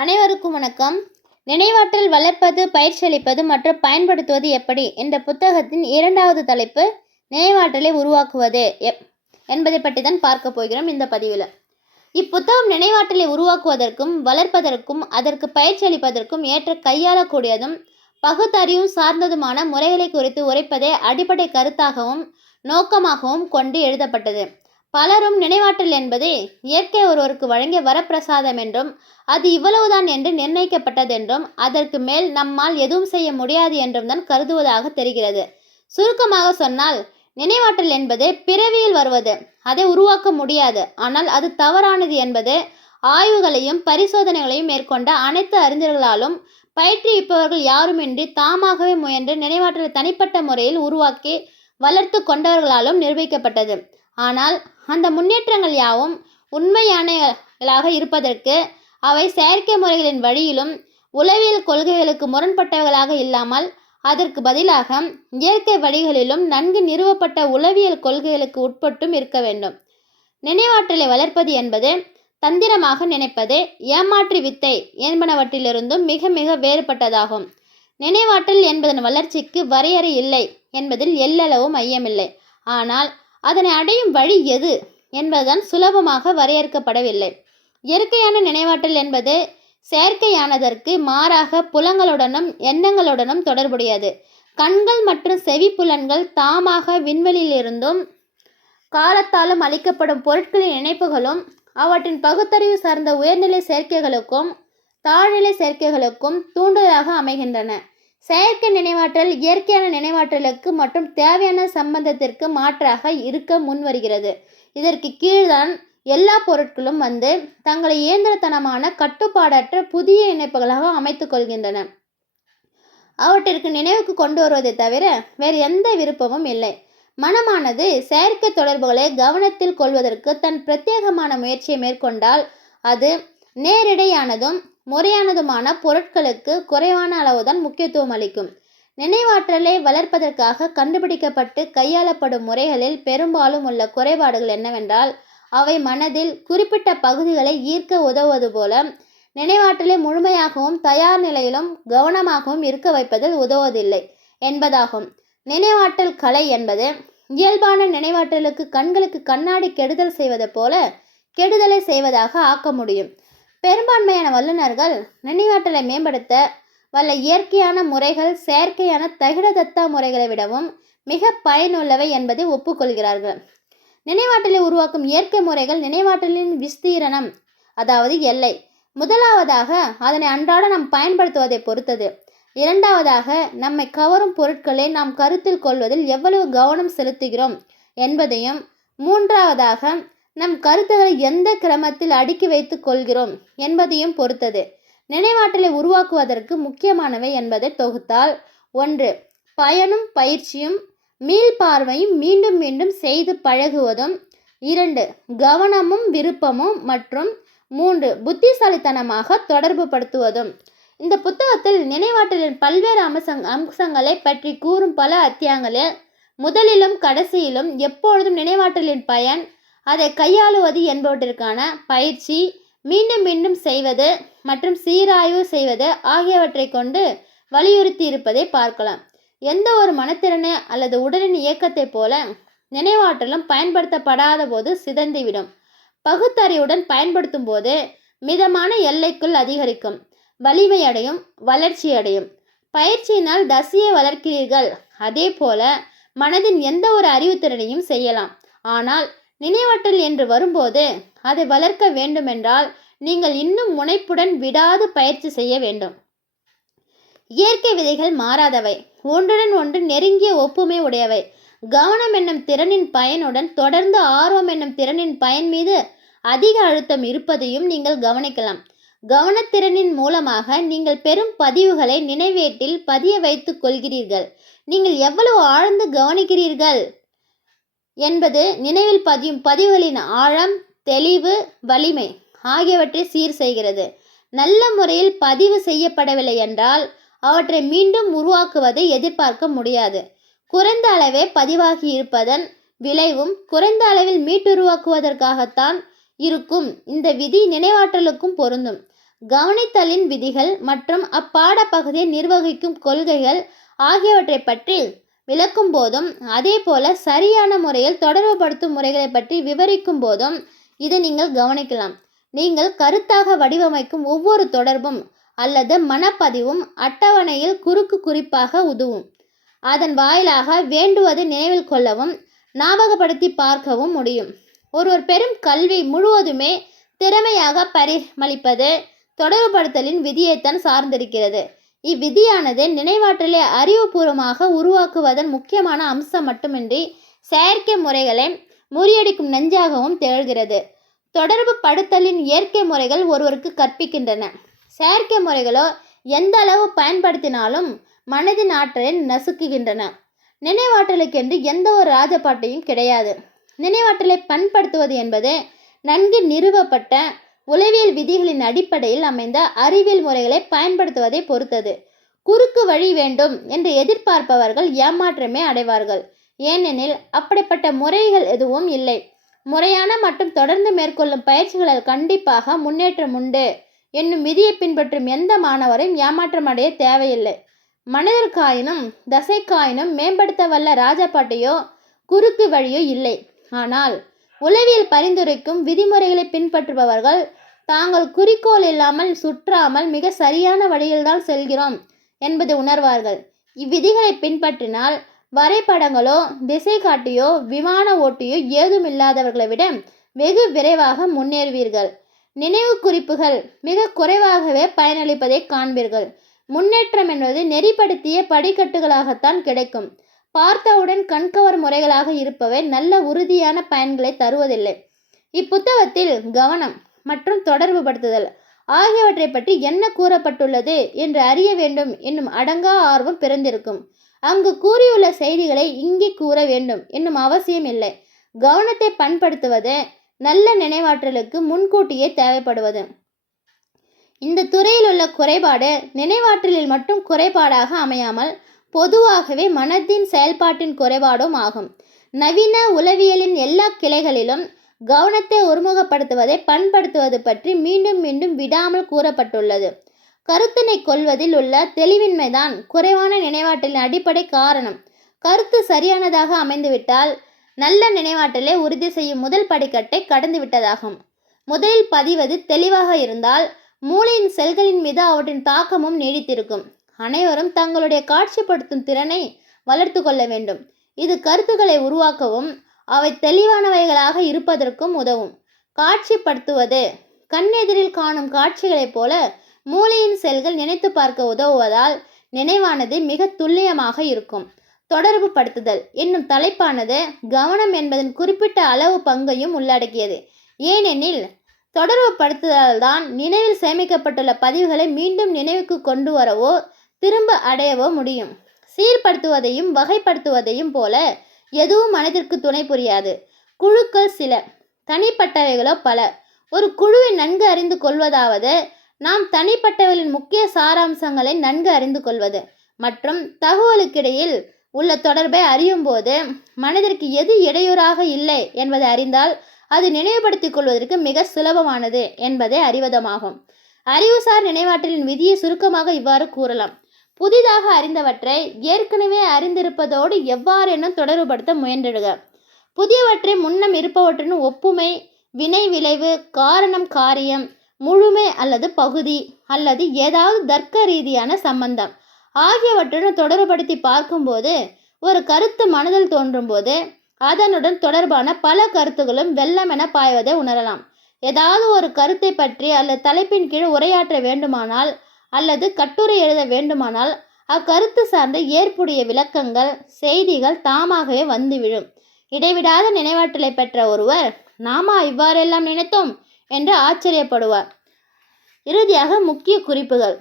அனைவருக்கும் வணக்கம். நினைவாற்றல் வளர்ப்பது பயிற்சி அளிப்பது மற்றும் பயன்படுத்துவது எப்படி? என்ற புத்தகத்தின் இரண்டாவது தலைப்பு நினைவாற்றலை உருவாக்குவது. எப் என்பதை பற்றி தான் பார்க்க போகிறோம் இந்த பதிவில். இப்புத்தகம் நினைவாற்றலை உருவாக்குவதற்கும் வளர்ப்பதற்கும் அதற்கு பயிற்சி அளிப்பதற்கும் ஏற்ற கையாளக்கூடியதும் பகுத்தறிவும் சார்ந்ததுமான முறைகளை குறித்து உரைப்பதே அடிப்படை கருத்தாகவும் நோக்கமாகவும் கொண்டு எழுதப்பட்டது. பலரும் நினைவாற்றல் என்பது இயற்கை ஒருவருக்கு வழங்கிய வரப்பிரசாதம் என்றும் அது இவ்வளவுதான் என்று நிர்ணயிக்கப்பட்டதென்றும் அதற்கு மேல் நம்மால் எதுவும் செய்ய முடியாது என்றும் தான் கருதுவதாக தெரிகிறது. சுருக்கமாக சொன்னால் நினைவாற்றல் என்பது பிறவியில் வருவது அதை உருவாக்க முடியாது. ஆனால் அது தவறானது என்பது ஆய்வுகளையும் பரிசோதனைகளையும் மேற்கொண்ட அனைத்து அறிஞர்களாலும் பயிற்றுவிப்பவர்கள் யாருமின்றி தாமாகவே முயன்று நினைவாற்றலை தனிப்பட்ட முறையில் உருவாக்கி வளர்த்து கொண்டவர்களாலும் நிரூபிக்கப்பட்டது. ஆனால் அந்த முன்னேற்றங்கள் யாவும் உண்மையானகளாக இருப்பதற்கு அவை செயற்கை முறைகளின் வழியிலும் உளவியல் கொள்கைகளுக்கு முரண்பட்டவர்களாக இல்லாமல் அதற்கு பதிலாக இயற்கை வழிகளிலும் நன்கு நிறுவப்பட்ட உளவியல் கொள்கைகளுக்கு உட்பட்டும் இருக்க வேண்டும். நினைவாற்றலை வளர்ப்பது என்பது தந்திரமாக நினைப்பது ஏமாற்று வித்தை என்பனவற்றிலிருந்தும் மிக மிக வேறுபட்டதாகும். நினைவாற்றல் என்பதன் வளர்ச்சிக்கு வரையறை இல்லை என்பதில் எல்லளவும் ஐயமில்லை. ஆனால் அதனை அடையும் வழி எது என்பதுதான் சுலபமாக வரையறுக்கப்படவில்லை. இயற்கையான நினைவாற்றல் என்பது செயற்கையானதற்கு மாறாக புலங்களுடனும் எண்ணங்களுடனும் தொடர்புடையது. கண்கள் மற்றும் செவி புலன்கள் தாமாக விண்வெளியிலிருந்தும் காலத்தாலும் அளிக்கப்படும் பொருட்களின் இணைப்புகளும் அவற்றின் பகுத்தறிவு சார்ந்த உயர்நிலை சேர்க்கைகளுக்கும் தாழ்நிலை சேர்க்கைகளுக்கும் தூண்டுதலாக அமைகின்றன. செயற்கை நினைவாற்றல் இயற்கையான நினைவாற்றலுக்கு மற்றும் தேவையான சம்பந்தத்திற்கு மாற்றாக இருக்க முன்வருகிறது. இதற்கு கீழ்தான் எல்லா பொருட்களும் வந்து தங்களை இயந்திரத்தனமான கட்டுப்பாடற்ற புதிய இணைப்புகளாக அமைத்து கொள்கின்றன. அவற்றிற்கு நினைவுக்கு கொண்டு வருவதை தவிர வேறு எந்த விருப்பமும் இல்லை. மனமானது செயற்கை தொடர்புகளை கவனத்தில் கொள்வதற்கு தன் பிரத்யேகமான முயற்சியை மேற்கொண்டால் அது நேரிடையானதும் முறையானதுமான பொருட்களுக்கு குறைவான அளவுதான் முக்கியத்துவம் அளிக்கும். நினைவாற்றலை வளர்ப்பதற்காக கண்டுபிடிக்கப்பட்டு கையாளப்படும் முறைகளில் பெரும்பாலும் உள்ள குறைபாடுகள் என்னவென்றால் அவை மனதில் குறிப்பிட்ட பகுதிகளை ஈர்க்க உதவுவது போல நினைவாற்றலை முழுமையாகவும் தயார் நிலையிலும் கவனமாகவும் இருக்க வைப்பதில் உதவுவதில்லை என்பதாகும். நினைவாற்றல் கலை என்பது இயல்பான நினைவாற்றலுக்கு கண்களுக்கு கண்ணாடி கெடுதல் செய்வது போல கெடுதலை செய்வதாக ஆக்க முடியும். பெரும்பான்மையான வல்லுநர்கள் நினைவாற்றலை மேம்படுத்த வல்ல இயற்கையான முறைகள் செயற்கையான தகிடதத்தா முறைகளை விடவும் மிக பயனுள்ளவை என்பதை ஒப்புக்கொள்கிறார்கள். நினைவாற்றலை உருவாக்கும் இயற்கை முறைகள் நினைவாற்றலின் விஸ்தீரணம் அதாவது எல்லை. முதலாவதாக அதனை அன்றாட நாம் பயன்படுத்துவதை பொறுத்தது. இரண்டாவதாக நம்மை கவரும் பொருட்களை நாம் கருத்தில் கொள்வதில் எவ்வளவு கவனம் செலுத்துகிறோம் என்பதையும் மூன்றாவதாக நம் கருத்துக்களை எந்த கிரமத்தில் அடுக்கி வைத்து கொள்கிறோம் என்பதையும் பொறுத்தது. நினைவாற்றலை உருவாக்குவதற்கு முக்கியமானவை என்பதை தொகுத்தால் ஒன்று பயனும் பயிற்சியும் மீள்பார்வையும் மீண்டும் மீண்டும் செய்து பழகுவதும் இரண்டு கவனமும் விருப்பமும் மற்றும் மூன்று புத்திசாலித்தனமாக தொடர்பு படுத்துவதும். இந்த புத்தகத்தில் நினைவாற்றலின் பல்வேறு அம்சங் அம்சங்களை பற்றி கூறும் பல அத்தியாயங்களில் முதலிலும் கடைசியிலும் எப்பொழுதும் நினைவாற்றலின் பயன் அதை கையாளுவது என்பவற்றிற்கான பயிற்சி மீண்டும் மீண்டும் செய்வது மற்றும் சீராய்வு செய்வது ஆகியவற்றை கொண்டு வலியுறுத்தி இருப்பதை பார்க்கலாம். எந்த ஒரு மனத்திறனை அல்லது உடலின் இயக்கத்தை போல நினைவாற்றலும் பயன்படுத்தப்படாத போது சிதைந்துவிடும். பகுத்தறிவுடன் பயன்படுத்தும் போது மிதமான எல்லைக்குள் அதிகரிக்கும். வலிமை அடையும் வளர்ச்சி அடையும். பயிற்சியினால் தசையை வளர்க்கிறீர்கள். அதே போல மனதின் எந்த ஒரு அறிவுத்திறனையும் செய்யலாம். ஆனால் நினைவாற்றல் என்று வரும்போது அதை வளர்க்க வேண்டுமென்றால் நீங்கள் இன்னும் முனைப்புடன் விடாது பயிற்சி செய்ய வேண்டும். இயற்கை விதைகள் மாறாதவை. ஒன்றுடன் ஒன்று நெருங்கிய ஒப்புமை உடையவை. கவனம் என்னும் திறனின் பயனுடன் தொடர்ந்து ஆர்வம் என்னும் திறனின் பயன் மீது அதிக அழுத்தம் இருப்பதையும் நீங்கள் கவனிக்கலாம். கவனத்திறனின் மூலமாக நீங்கள் பெரும் பதிவுகளை நினைவேட்டில் பதிய வைத்துக் கொள்கிறீர்கள். நீங்கள் எவ்வளவு ஆழ்ந்து கவனிக்கிறீர்கள்? என்பது நினைவில் பதியும் பதிவுகளின் ஆழம் தெளிவு வலிமை ஆகியவற்றை சீர் செய்கிறது. நல்ல முறையில் பதிவு செய்யப்படவில்லை என்றால் அவற்றை மீண்டும் உருவாக்குவதை எதிர்பார்க்க முடியாது. குறைந்த அளவே பதிவாகி இருப்பதன் விளைவும் குறைந்த அளவில் மீட்டுருவாக்குவதற்காகத்தான் இருக்கும் இந்த விதி நினைவாற்றலுக்கும் பொருந்தும். கவனித்தலின் விதிகள் மற்றும் அப்பாடப்பகுதியை நிர்வகிக்கும் கொள்கைகள் ஆகியவற்றை பற்றி விளக்கும் போதும் அதே போல் சரியான முறையில் தொடர்புபடுத்தும் முறைகளை பற்றி விவரிக்கும் போதும் இதை நீங்கள் கவனிக்கலாம். நீங்கள் கருத்தாக வடிவமைக்கும் ஒவ்வொரு தொடர்பும் அல்லது மனப்பதிவும் அட்டவணையில் குறுக்கு குறிப்பாக உதவும். அதன் வாயிலாக வேண்டுவதை நினைவில் கொள்ளவும் ஞாபகப்படுத்தி பார்க்கவும் முடியும். ஒருவர் பெறும் கல்வி முழுவதுமே திறமையாக பரிமளிப்பது தொடர்புபடுத்தலின் விதியைத்தான் சார்ந்திருக்கிறது. இவ்விதியானது நினைவாற்றலை அறிவுபூர்வமாக உருவாக்குவதன் முக்கியமான அம்சம் மட்டுமின்றி செயற்கை முறைகளை முறியடிக்கும் நஞ்சாகவும் திகழ்கிறது. தொடர்பு படுத்தலின் இயற்கை முறைகள் ஒருவருக்கு கற்பிக்கின்றன. செயற்கை முறைகளோ எந்த அளவு பயன்படுத்தினாலும் மனதின் ஆற்றலை நசுக்குகின்றன. நினைவாற்றலுக்கென்று எந்த ஒரு ராஜபாட்டையும் கிடையாது. நினைவாற்றலை பண்படுத்துவது என்பது நன்கு நிறுவப்பட்ட உளவியல் விதிகளின் அடிப்படையில் அமைந்த அறிவியல் முறைகளை பயன்படுத்துவதை பொறுத்தது. குறுக்கு வழி வேண்டும் என்று எதிர்பார்ப்பவர்கள் ஏமாற்றமே அடைவார்கள். ஏனெனில் அப்படிப்பட்ட முறைகள் எதுவும் இல்லை. முறையான மற்றும் தொடர்ந்து மேற்கொள்ளும் பயிற்சிகளில் கண்டிப்பாக முன்னேற்றம் உண்டு. என்னும் விதியை பின்பற்றும் எந்த மாணவரையும் ஏமாற்றம் அடைய தேவையில்லை. மனிதர்காயினும் தசைக்காயினும் மேம்படுத்த வல்ல ராஜபாட்டையோ குறுக்கு வழியோ இல்லை. ஆனால் உளவியல் பரிந்துரைக்கும் விதிமுறைகளை பின்பற்றுபவர்கள் தாங்கள் குறிக்கோள் இல்லாமல் சுற்றாமல் மிக சரியான வழியில்தான் செல்கிறோம் என்பதை உணர்வார்கள். இவ்விதிகளை பின்பற்றினால் வரைபடங்களோ திசை காட்டியோ விமான ஓட்டியோ ஏதும் இல்லாதவர்களை விட வெகு விரைவாக முன்னேறுவீர்கள். நினைவு குறிப்புகள் மிக குறைவாகவே பயனளிப்பதை காண்பீர்கள். முன்னேற்றம் என்பது நெறிப்படுத்திய படிக்கட்டுகளாகத்தான் கிடைக்கும். பார்த்தவுடன் கண்கவர் முறைகளாக இருப்பவை நல்ல உறுதியான பயன்களை தருவதில்லை. இப்புத்தகத்தில் கவனம் மற்றும் தொடர்புபடுத்துதல் ஆகியவற்றை பற்றி என்ன கூறப்பட்டுள்ளது என்று அறிய வேண்டும் என்னும் அடங்கா ஆர்வம் பிறந்திருக்கும். அங்கு கூறியுள்ள செய்திகளை இங்கே கூற வேண்டும் என்னும் அவசியம் இல்லை. கவனத்தை பண்படுத்துவது நல்ல நினைவாற்றலுக்கு முன்கூட்டியே தேவைப்படுவது. இந்த துறையில் உள்ள குறைபாடு நினைவாற்றலில் மட்டும் குறைபாடாக அமையாமல் பொதுவாகவே மனத்தின் செயல்பாட்டின் குறைபாடும் ஆகும். நவீன உளவியலின் எல்லா கிளைகளிலும் கவனத்தை ஒருமுகப்படுத்துவதை பண்படுத்துவது பற்றி மீண்டும் மீண்டும் விடாமல் கூறப்பட்டுள்ளது. கருத்தினை கொள்வதில் உள்ள தெளிவின்மைதான் குறைவான நினைவாற்றலின் அடிப்படை காரணம். கருத்து சரியானதாக அமைந்துவிட்டால் நல்ல நினைவாற்றலை உறுதி செய்யும் முதல் படிக்கட்டை கடந்து விட்டதாகும் முதலில் பதிவது தெளிவாக இருந்தால் மூளையின் செல்களின் மீது அவற்றின் தாக்கமும் நீடித்திருக்கும். அனைவரும் தங்களுடைய காட்சிப்படுத்தும் திறனை வளர்த்து கொள்ள வேண்டும். இது கருத்துக்களை உருவாக்கவும் அவை தெளிவானவைகளாக இருப்பதற்கும் உதவும். காட்சிப்படுத்துவது. கண்ணெதிரில் காணும் காட்சிகளைப் போல மூளையின் செல்கள் நினைத்து பார்க்க உதவுவதால் நினைவானது மிக துல்லியமாக இருக்கும். தொடர்பு படுத்துதல். என்னும் தலைப்பானது கவனம் என்பதன் குறிப்பிட்ட அளவு பங்கையும் உள்ளடக்கியது. ஏனெனில் தொடர்பு படுத்துதல்தான் நினைவில் சேமிக்கப்பட்டுள்ள பதிவுகளை மீண்டும் நினைவுக்கு கொண்டு வரவோ திரும்ப அடையவோ முடியும். சீர்படுத்துவதையும் வகைப்படுத்துவதையும் போல எதுவும் மனதிற்கு துணை புரியாது. குழுக்கள் சில. தனிப்பட்டவைகளோ பல. ஒரு குழுவை நன்கு அறிந்து கொள்வதாவது. நாம் தனிப்பட்டவர்களின் முக்கிய சாராம்சங்களை நன்கு அறிந்து கொள்வது. மற்றும் தகவலுக்கிடையில் உள்ள தொடர்பை அறியும் போது மனதிற்கு எது இடையூறாக இல்லை என்பதை அறிந்தால் அது நினைவுபடுத்திக் கொள்வதற்கு மிக சுலபமானது என்பதை அறிவதமாகும். அறிவுசார் நினைவாற்றலின் விதியை சுருக்கமாக இவ்வாறு கூறலாம். புதிதாக அறிந்தவற்றை ஏற்கனவே அறிந்திருப்பதோடு எவ்வாறெனும் தொடர்புபடுத்த முயன்றிடுக. புதியவற்றை முன்னம் இருப்பவற்றுடன் ஒப்புமை வினை விளைவு காரணம் காரியம் முழுமை அல்லது பகுதி அல்லது ஏதாவது தர்க்க ரீதியான சம்பந்தம் ஆகியவற்றுடன் தொடர்புபடுத்தி பார்க்கும்போது ஒரு கருத்து மனதில் தோன்றும்போது அதனுடன் தொடர்பான பல கருத்துகளும் வெள்ளமென பாய்வதை உணரலாம். ஏதாவது ஒரு கருத்தை பற்றி அல்லது தலைப்பின் கீழ் உரையாற்ற வேண்டுமானால் அல்லது கட்டுரை எழுத வேண்டுமானால் அக்கருத்து சார்ந்த ஏற்புடைய விளக்கங்கள் செய்திகள் தாமாகவே வந்து விழும் இடைவிடாத நினைவாற்றலை பெற்ற ஒருவர் நாமா இவ்வாறெல்லாம் நினைத்தோம் என்று ஆச்சரியப்படுவார். இறுதியாக முக்கிய குறிப்புகள்.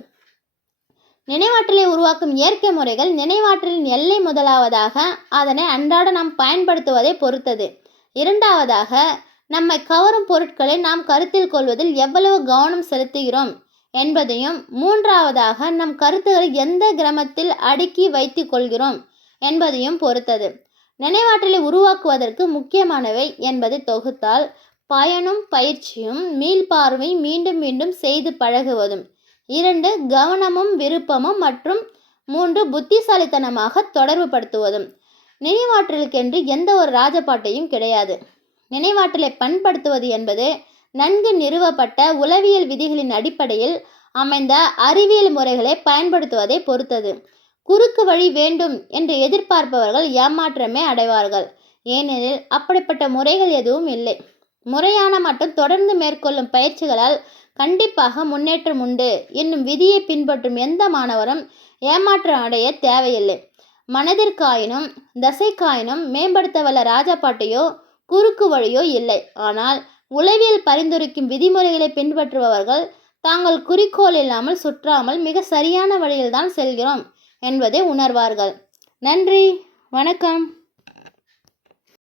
நினைவாற்றலை உருவாக்கும் இயற்கை முறைகள் நினைவாற்றலின் எல்லை முதலாவதாக அதனை அன்றாட நாம் பயன்படுத்துவதை பொறுத்தது. இரண்டாவதாக நம்மை கவரும் பொருட்களை நாம் கருத்தில் கொள்வதில் எவ்வளவு கவனம் செலுத்துகிறோம். என்பதையும் மூன்றாவதாக நம் கருத்துக்களை எந்த கிரமத்தில் அடுக்கி வைத்து கொள்கிறோம் என்பதையும் பொறுத்தது. நினைவாற்றலை உருவாக்குவதற்கு முக்கியமானவை என்பதை தொகுத்தால் பயனும் பயிற்சியும் மீள்பார்வை மீண்டும் மீண்டும் செய்து பழகுவதும். இரண்டு கவனமும் விருப்பமும் மற்றும் மூன்று புத்திசாலித்தனமாக தொடர்புபடுத்துவதும். நினைவாற்றலுக்கென்று எந்த ஒரு ராஜபாட்டையும் கிடையாது. நினைவாற்றலை பண்படுத்துவது என்பது நன்கு நிறுவப்பட்ட உளவியல் விதிகளின் அடிப்படையில் அமைந்த அறிவியல் முறைகளை பயன்படுத்துவதை பொறுத்தது. குறுக்கு வழி வேண்டும் என்று எதிர்பார்ப்பவர்கள் ஏமாற்றமே அடைவார்கள். ஏனெனில் அப்படிப்பட்ட முறைகள் எதுவும் இல்லை. முறையான மற்றும் தொடர்ந்து மேற்கொள்ளும் பயிற்சிகளால் கண்டிப்பாக முன்னேற்றம் உண்டு என்னும் விதியை பின்பற்றும் எந்த மாணவரும் ஏமாற்றம் அடைய தேவையில்லை. மனதிற்காயினும் தசைக்காயினும் மேம்படுத்த வல்ல ராஜபாட்டையோ குறுக்கு வழியோ இல்லை. ஆனால் உளவியல் பரிந்துரைக்கும் விதிமுறைகளை பின்பற்றுபவர்கள் தாங்கள் குறிக்கோள் இல்லாமல் சுற்றாமல் மிக சரியான வழியில்தான் செல்கிறோம் என்பதை உணர்வார்கள். நன்றி. வணக்கம்.